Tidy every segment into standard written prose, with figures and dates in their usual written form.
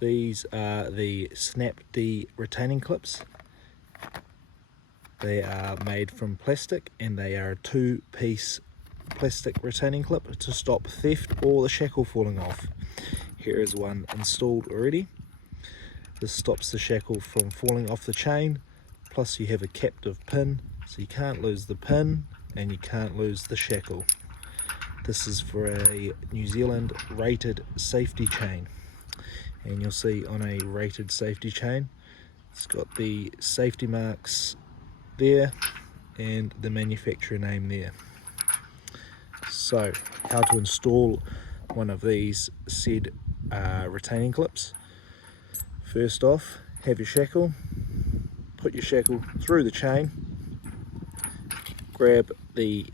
These are the Snap D retaining clips. They are made from plastic and they are a 2-piece plastic retaining clip to stop theft or the shackle falling off. Here is one installed already. This stops the shackle from falling off the chain, plus you have a captive pin, so you can't lose the pin and you can't lose the shackle. This is for a New Zealand rated safety chain, and you'll see on a rated safety chain it's got the safety marks there and the manufacturer name there. So how to install one of these said retaining clips. First off, have your shackle, put your shackle through the chain, grab the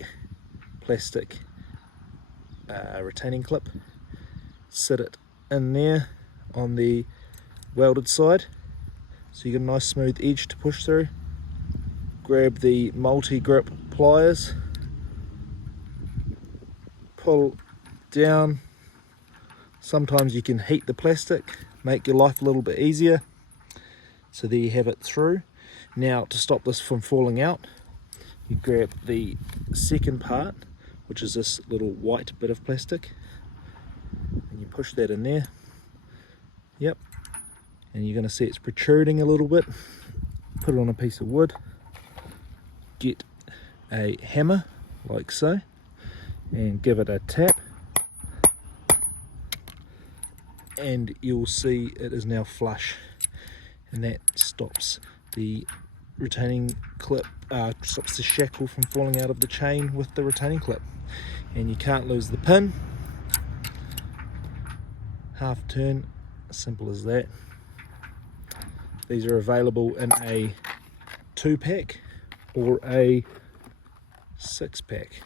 plastic retaining clip, sit it in there on the welded side so you get a nice smooth edge to push through. Grab the multi-grip pliers, pull down. Sometimes you can heat the plastic, make your life a little bit easier. So there you have it through. Now to stop this from falling out, you grab the second part, which is this little white bit of plastic, and you push that in there. Yep, and you're going to see it's protruding a little bit. Put it on a piece of wood, get a hammer like so, and give it a tap, and you'll see it is now flush, and that stops the retaining clip, stops the shackle from falling out of the chain with the retaining clip, and you can't lose the pin. Half turn, simple as that. These are available in a 2-pack or a 6-pack.